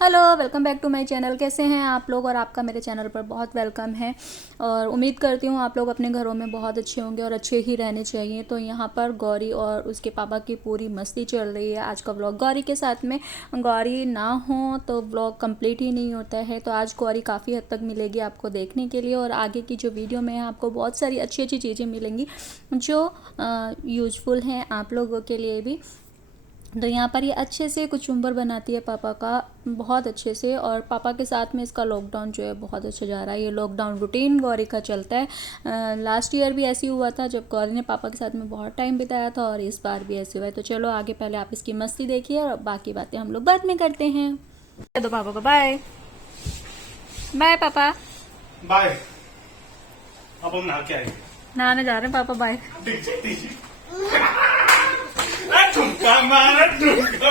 Hello, welcome back to my channel. कैसे हैं आप लोग? और आपका मेरे चैनल पर बहुत वेलकम है और उम्मीद करती हूँ आप लोग अपने घरों में बहुत अच्छे होंगे और अच्छे ही रहने चाहिए। तो यहाँ पर गौरी और उसके पापा की पूरी मस्ती चल रही है। आज का व्लॉग गौरी के साथ में, गौरी ना हो तो व्लॉग कंप्लीट ही नहीं होता है। तो आज गौरी काफ़ी हद तक मिलेगी आपको देखने के लिए और आगे की जो वीडियो में आपको बहुत सारी अच्छी अच्छी चीज़ें मिलेंगी जो यूजफुल हैं आप लोगों के लिए भी। तो यहाँ पर ये अच्छे से कुचुम्बर बनाती है पापा का, बहुत अच्छे से। और पापा के साथ में इसका लॉकडाउन जो है बहुत अच्छा जा रहा है। ये लॉकडाउन रूटीन गौरी का चलता है। लास्ट ईयर भी ऐसे ही हुआ था जब गौरी ने पापा के साथ में बहुत टाइम बिताया था और इस बार भी ऐसे हुआ है। तो चलो आगे पहले आप इसकी मस्ती देखिए और बाकी बातें हम लोग बाद में करते हैं। दो पापा को बाय बाय। पापा बाय। अब हम नहा के आएंगे। नहाने जा रहे हैं पापा, बाय। ठुमका मारा ठुमका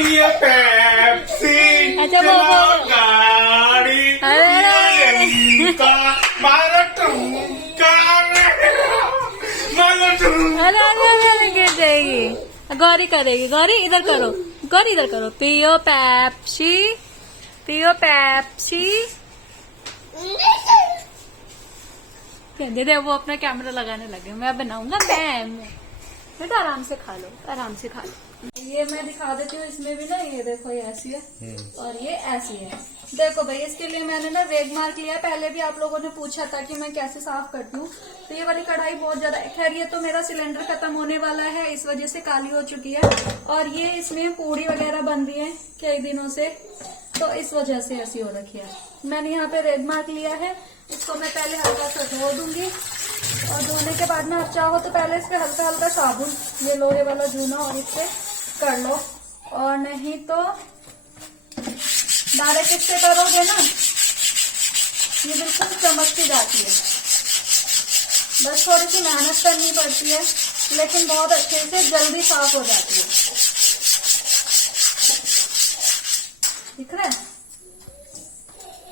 ये पेप्सी चलाओ गाड़ी का मारा ठुमका मारा ठुमका। अरे गिर जाएगी। गौरी करेगी, गौरी इधर करो, गौरी इधर करो। पियो पेप्सी, पियो पेप्सी। दे वो अपना कैमरा लगाने लगे। मैं बनाऊंगा, मैं बेटा आराम से खा लो, आराम से खा लो। ये मैं दिखा देती हूँ। इसमें भी ना ये देखो, ये ऐसी है और ये ऐसी है। देखो भाई, इसके लिए मैंने ना रेग मार्क लिया। पहले भी आप लोगों ने पूछा था कि मैं कैसे साफ करती हूँ। तो ये वाली कढ़ाई बहुत ज्यादा, खैर ये तो मेरा सिलेंडर खत्म होने वाला है, इस वजह से काली हो चुकी है। और ये इसमें पूड़ी वगैरह बन रही है कई दिनों से, तो इस वजह से ऐसी हो रखी है। मैंने यहाँ पे रेड मार्क लिया है। इसको मैं पहले हल्का सा धो दूंगी और धोने के बाद में आप चाहो तो पहले इस पे हल्का हल्का साबुन, ये लोहे वाला जूना, और इससे कर लो। और नहीं तो डायरेक्ट इससे करोगे ना, ये बिल्कुल चमकती जाती है। बस थोड़ी सी मेहनत करनी पड़ती है, लेकिन बहुत अच्छे से जल्दी साफ हो जाती है। दिख रहा है?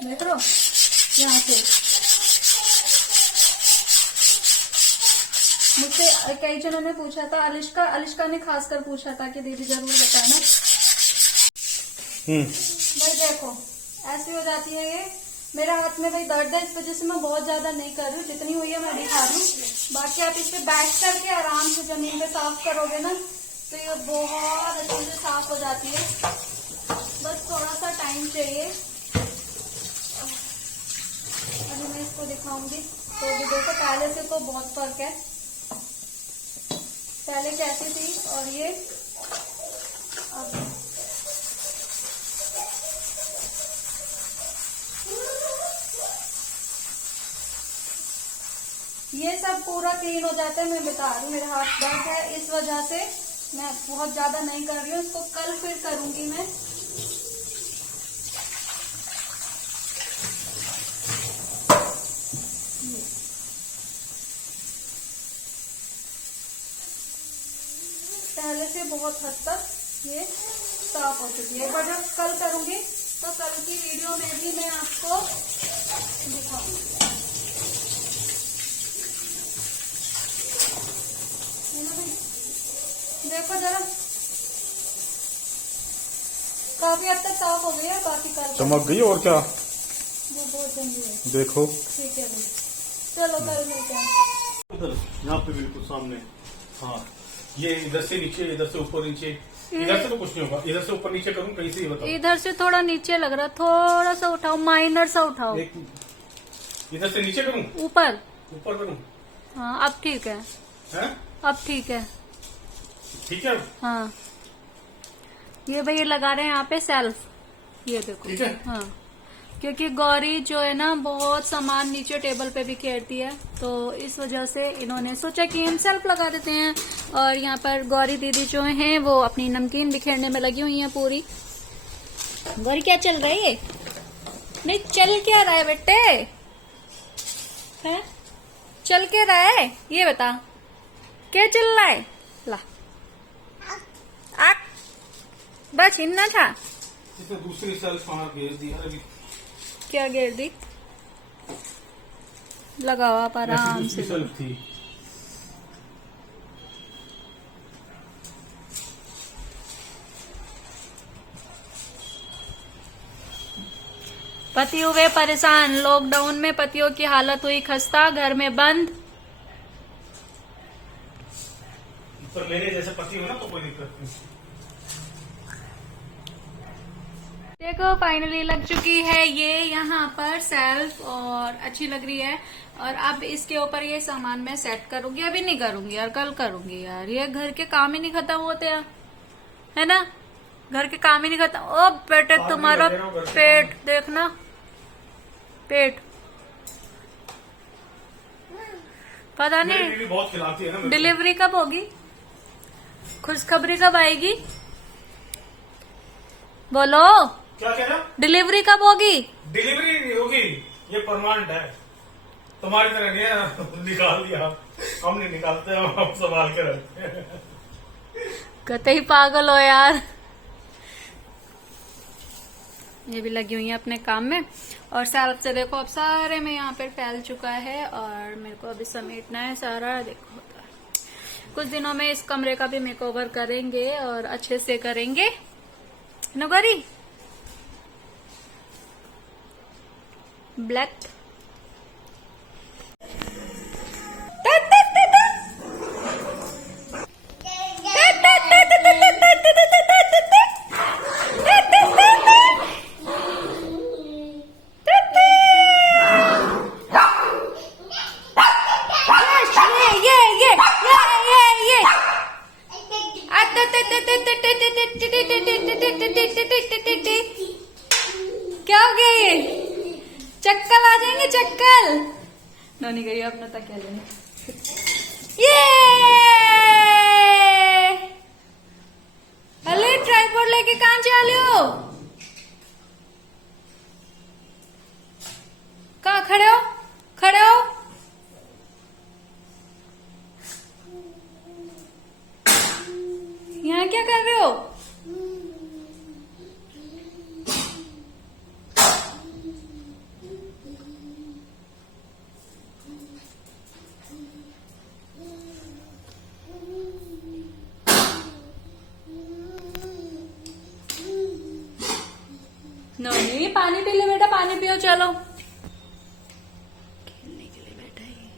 देख लो यहाँ से। मुझसे कई जनों ने पूछा था, अलिश्का ने खासकर पूछा था कि दीदी जरूर बताना। भाई देखो ऐसी हो जाती है ये। मेरे हाथ में भाई दर्द है, इस वजह से मैं बहुत ज्यादा नहीं कर रही हूँ, जितनी हुई है मैं दिखा रही हूँ। बाकी आप इस पे बैठ करके आराम से जमीन पे साफ करोगे ना तो ये बहुत अच्छे से साफ हो जाती है। बस थोड़ा सा टाइम चाहिए। अभी मैं इसको दिखाऊंगी तो भी देखो, पहले से तो बहुत फर्क है। पहले कैसी थी और ये अब। ये सब पूरा क्लीन हो जाता है। मैं बता रही हूँ, मेरा हाथ दर्द है, इस वजह से मैं बहुत ज्यादा नहीं कर रही हूँ। इसको कल फिर करूंगी मैं। पहले से बहुत हद तक ये साफ हो चुकी है, बट जब कल करूंगी तो कल की वीडियो में भी मैं आपको दिखाऊंगी। देखो जरा, काफी हद तक साफ हो गई है। बाकी कल चमक गई और क्या, वो बहुत जल्दी है। देखो ठीक है भाई, चलो कल मिलते हैं। उधर यहाँ पे बिल्कुल सामने। हाँ, ये इधर से नीचे, इधर से ऊपर नीचे। इधर से तो कुछ नहीं होगा, इधर से ऊपर नीचे करूँ कहीं से, ये बताओ। इधर से थोड़ा नीचे लग रहा, थोड़ा सा उठाओ, माइनर सा उठाओ। इधर से नीचे करूँ, ऊपर ऊपर करूँ? हाँ अब ठीक है, अब ठीक है। ठीक है। हाँ ये भैया लगा रहे हैं यहाँ पे सेल्फ, ये देखो। ठीक है। हाँ, क्योंकि गौरी जो है ना बहुत सामान नीचे टेबल पे बिखेरती है, तो इस वजह से इन्होंने सोचा कि हम सेल्फ लगा देते हैं। और यहाँ पर गौरी दीदी जो हैं वो अपनी नमकीन बिखेरने में लगी हुई हैं पूरी। गौरी क्या चल रहा है ये? नहीं चल क्या रहा है बेटे? है चल क्या रहा है ये बता, क्या चल रहा है? ला आक बस इतना था। दूसरी सेल्फ वहाँ भेज दी। अरे क्या घेर दी? लगाओ आप आराम से। सेल्फ थी। पति हुए परेशान, लॉकडाउन में पतियों की हालत हुई खस्ता, घर में बंद। तो मेरे जैसे पति हो ना तो कोई दिक्कत नहीं। देखो फाइनली लग चुकी है ये यहाँ पर सेल्फ और अच्छी लग रही है। और अब इसके ऊपर ये सामान मैं सेट करूंगी, अभी नहीं करूंगी यार, कल करूंगी यार, ये घर के काम ही नहीं खत्म होते हैं, है ना, घर के काम ही नहीं खत्म। ओ बेटे तुम्हारा पेट देखना, पेट पता मेरी नहीं बीवी बहुत खिलाती है ना मेरे को। डिलीवरी कब होगी, खुशखबरी कब आएगी, बोलो क्या कह रहा? डिलीवरी कब होगी? डिलीवरी नहीं होगी, ये परमानेंट है, तुम्हारी तरह नहीं है निकाल दिया, हम नहीं निकालते, हम संभाल के रखते हैं। कतई पागल हो यार। ये भी लगी हुई है अपने काम में। और सेल्फ से देखो अब सारे में यहाँ पर फैल चुका है और मेरे को अभी समेटना है सारा। देखो कुछ दिनों में इस कमरे का भी मेकओवर करेंगे और अच्छे से करेंगे, नगरी ब्लैक। क्या हो गया ये, चक्कर आ जाएंगे चक्कर। नोनी गई अपना तकिया लेने। ये अरे ट्राइपॉड लेके कहाँ चले हो, कहाँ खड़े हो, खड़े हो। यहाँ क्या कर रहे हो? नहीं पानी पी ले बेटा, पानी पियो, चलो खेलने के लिए बैठा है,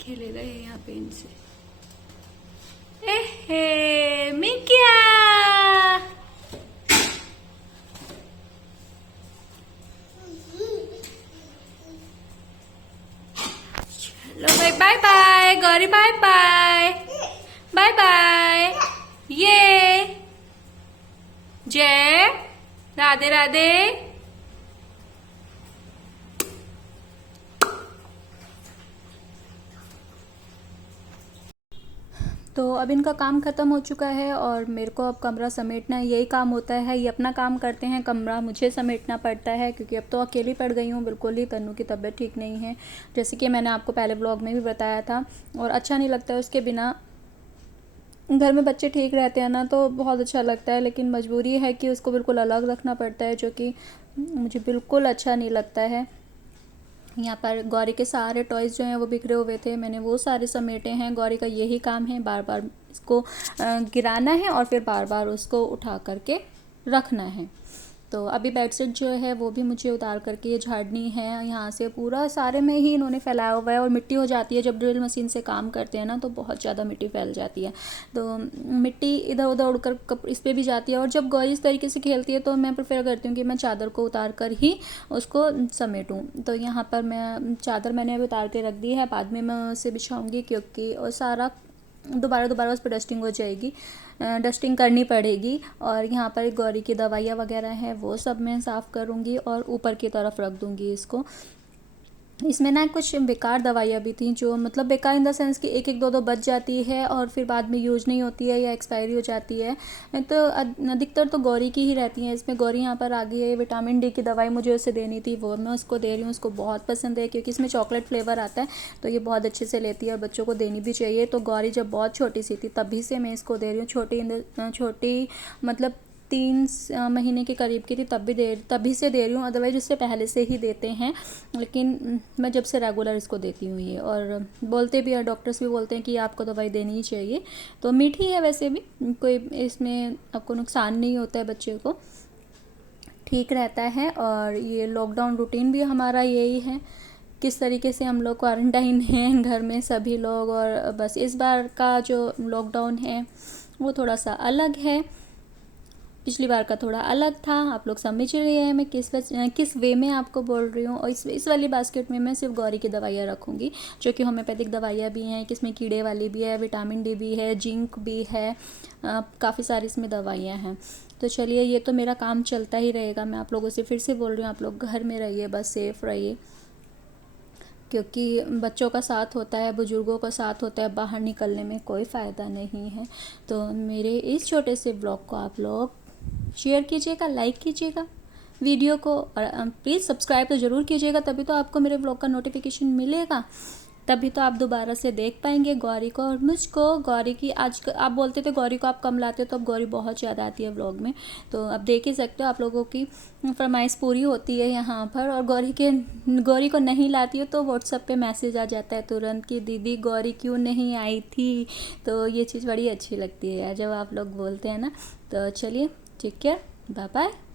खेलेगा ये यहाँ पे इनसे। एहे मिकिया, चलो भाई, bye bye Gauri, bye bye, bye bye, ये जय राधे राधे। तो अब इनका काम ख़त्म हो चुका है और मेरे को अब कमरा समेटना, यही काम होता है, ये अपना काम करते हैं, कमरा मुझे समेटना पड़ता है क्योंकि अब तो अकेली पड़ गई हूँ बिल्कुल ही। तन्नू की तबीयत ठीक नहीं है, जैसे कि मैंने आपको पहले व्लॉग में भी बताया था, और अच्छा नहीं लगता है उसके बिना। घर में बच्चे ठीक रहते हैं ना तो बहुत अच्छा लगता है, लेकिन मजबूरी है कि उसको बिल्कुल अलग रखना पड़ता है, जो कि मुझे बिल्कुल अच्छा नहीं लगता है। यहाँ पर गौरी के सारे टॉयज़ जो हैं वो बिखरे हुए थे, मैंने वो सारे समेटे हैं। गौरी का यही काम है, बार बार इसको गिराना है और फिर बार बार उसको उठा करके रखना है। तो अभी बेडशीट जो है वो भी मुझे उतार करके ये झाड़नी है। यहाँ से पूरा सारे में ही इन्होंने फैलाया हुआ है और मिट्टी हो जाती है, जब ड्रिल मशीन से काम करते हैं ना तो बहुत ज़्यादा मिट्टी फैल जाती है, तो मिट्टी इधर उधर उड़कर इस पर भी जाती है। और जब गौरी इस तरीके से खेलती है तो मैं प्रेफर करती हूँ कि मैं चादर को उतार कर ही उसको समेटूँ। तो यहाँ पर मैं चादर मैंने अभी उतार के रख दी है, बाद में मैं उसे बिछाऊँगी क्योंकि और सारा दोबारा उस पर डस्टिंग हो जाएगी, डस्टिंग करनी पड़ेगी। और यहाँ पर गौरी की दवाइयाँ वगैरह हैं वो सब मैं साफ़ करूँगी और ऊपर की तरफ रख दूँगी इसको। इसमें ना कुछ बेकार दवाइयाँ भी थी, जो मतलब बेकार इन द सेंस कि एक एक दो बच जाती है और फिर बाद में यूज नहीं होती है या एक्सपायरी हो जाती है, तो अधिकतर तो गौरी की ही रहती हैं। इसमें गौरी यहाँ पर आ गई है, विटामिन डी की दवाई मुझे उसे देनी थी, वो मैं उसको दे रही हूँ। उसको बहुत पसंद है क्योंकि इसमें चॉकलेट फ्लेवर आता है, तो ये बहुत अच्छे से लेती है और बच्चों को देनी भी चाहिए। तो गौरी जब बहुत छोटी सी थी तभी से मैं इसको दे रही हूँ, छोटी मतलब 3 महीने के करीब की थी तभी से दे रही हूँ, अदरवाइज उससे पहले से ही देते हैं, लेकिन मैं जब से रेगुलर इसको देती हूँ ये। और बोलते भी हैं, डॉक्टर्स भी बोलते हैं कि आपको दवाई देनी ही चाहिए। तो मीठी है वैसे भी, कोई इसमें आपको नुकसान नहीं होता है बच्चे को, ठीक रहता है। और ये लॉकडाउन रूटीन भी हमारा यही है, किस तरीके से हम लोग क्वारंटाइन हैं घर में सभी लोग। और बस इस बार का जो लॉकडाउन है वो थोड़ा सा अलग है, पिछली बार का थोड़ा अलग था। आप लोग समझ रहे हैं मैं किस वे में आपको बोल रही हूँ। और इस वाली बास्केट में मैं सिर्फ गौरी की दवाइयाँ रखूँगी, जो कि होम्योपैथिक दवाइयाँ भी हैं, किसमें कीड़े वाली भी है, विटामिन डी भी है, जिंक भी है, काफ़ी सारी इसमें दवाइयाँ हैं। तो चलिए, ये तो मेरा काम चलता ही रहेगा। मैं आप लोगों से फिर से बोल रही हूँ, आप लोग घर में रहिए, बस सेफ़ रहिए, क्योंकि बच्चों का साथ होता है, बुज़ुर्गों का साथ होता है, बाहर निकलने में कोई फ़ायदा नहीं है। तो मेरे इस छोटे से ब्लॉग को आप लोग शेयर कीजिएगा, लाइक कीजिएगा वीडियो को, और प्लीज़ सब्सक्राइब तो ज़रूर कीजिएगा, तभी तो आपको मेरे ब्लॉग का नोटिफिकेशन मिलेगा, तभी तो आप दोबारा से देख पाएंगे गौरी को और मुझको। गौरी की आज आप बोलते थे गौरी को आप कम लाते हो, तो अब गौरी बहुत ज़्यादा आती है ब्लॉग में, तो अब देख ही सकते हो, आप लोगों की फरमाइश पूरी होती है यहाँ पर। और गौरी को नहीं लाती हो तो व्हाट्सएप पे मैसेज आ जाता है तुरंत कि दीदी गौरी क्यों नहीं आई थी। तो ये चीज़ बड़ी अच्छी लगती है यार, जब आप लोग बोलते हैं ना। तो चलिए, टेक केयर, बाय बाय।